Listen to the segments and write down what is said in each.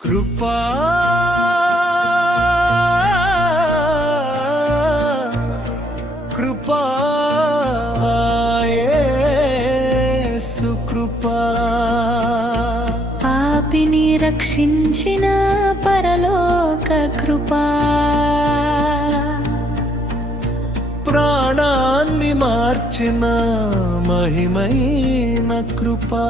కృపా కృపా యేసు కృపా పాపిని రక్షించిన పరలోక కృపా ప్రాణాన్ని మార్చిన మహిమైన కృపా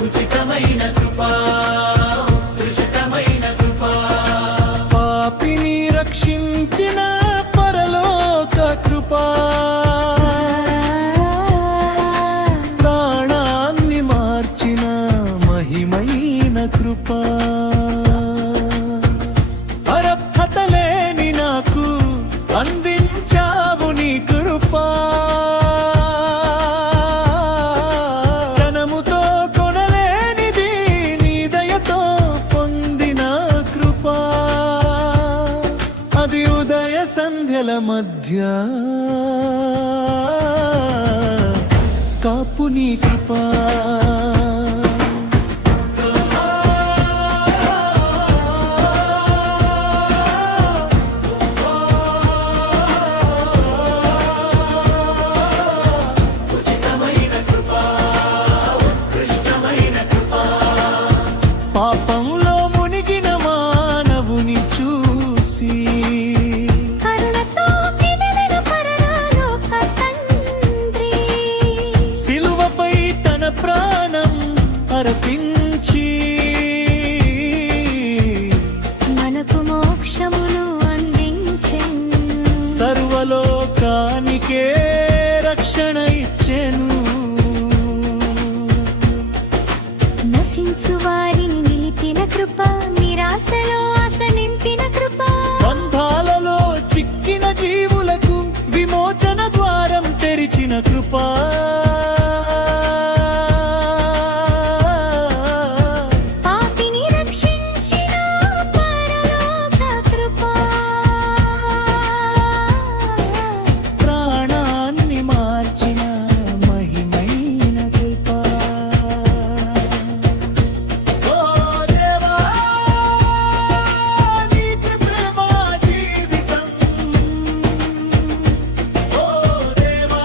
ఉచితమైన కృపా ఉచితమైన కృపా పాపిని రక్షించిన పరలోక కృపా ప్రాణాన్ని మార్చిన మహిమైన కృపా అర్హత లేని నాకు అందించావు నీ కృపా ధనముతో కొనలేనిది నీ దయతో పొందిన కృపా అది ఉదయ సంధ్యల మధ్య కాపు నీ కృపా పాపంలో మునిగిన మానవుని చూసి కరుణతో మిగిలిన పరలోక తండ్రి సిలువపై తన ప్రాణం అర్పించి మనకు మోక్షమును అందించెను సర్వలోకానికే రక్షణ ఇచ్చెను నశించు వారిని నిలిపిన కృప నిరాశలో ఆశ నింపిన కృప బంధాలలో చిక్కిన జీవులకు విమోచన ద్వారం తెరిచిన కృపా పాపిని రక్షించిన పరలోక కృప ప్రాణాన్ని మార్చిన మహిమైన కృపా ఓ దేవా నీ కృపే మా జీవితం ఓ దేవా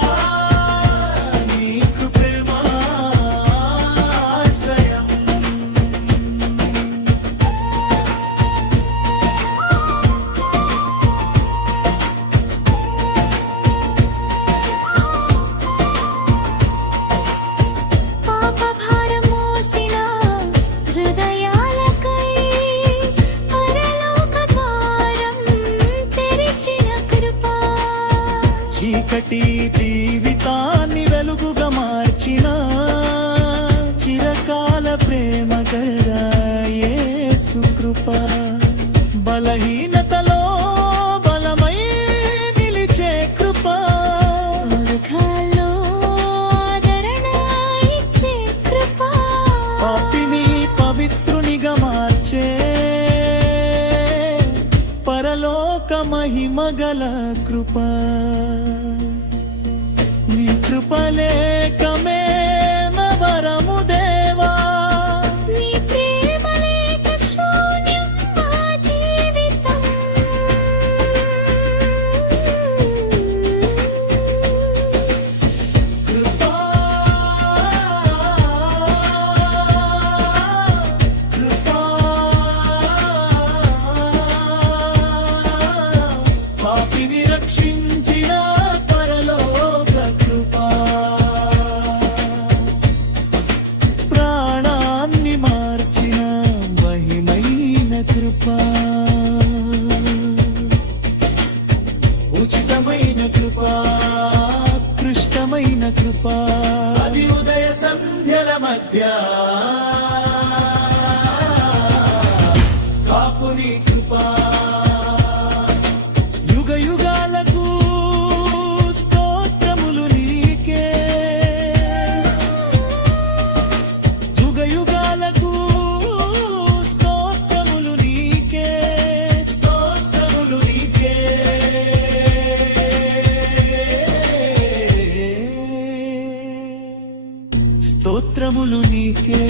నీ కృపే మా ఆశ్రయం పాప భారం మోసిన హృదయాలకై పరలోక ద్వారం తెరిచిన కృప చీకటి జీవితాన్ని వెలుగుగా మార్చిన చిరకాల ప్రేమ గల యేసు కృప బలహీనతలో బలమై నిలిచే కృప మార్గాల్లో ఆదరణ ఇచ్చే కృప పాపిని పవిత్రునిగా మార్చే పరలోక మహిమ గల కృప నీ కృప లేకమే వరము దేవా నీ ప్రేమ లేక శూన్యం మా జీవితం కృపా కృపా పాపిని రక్షించిన పరలోక కృపా స్తోత్రములు నీకే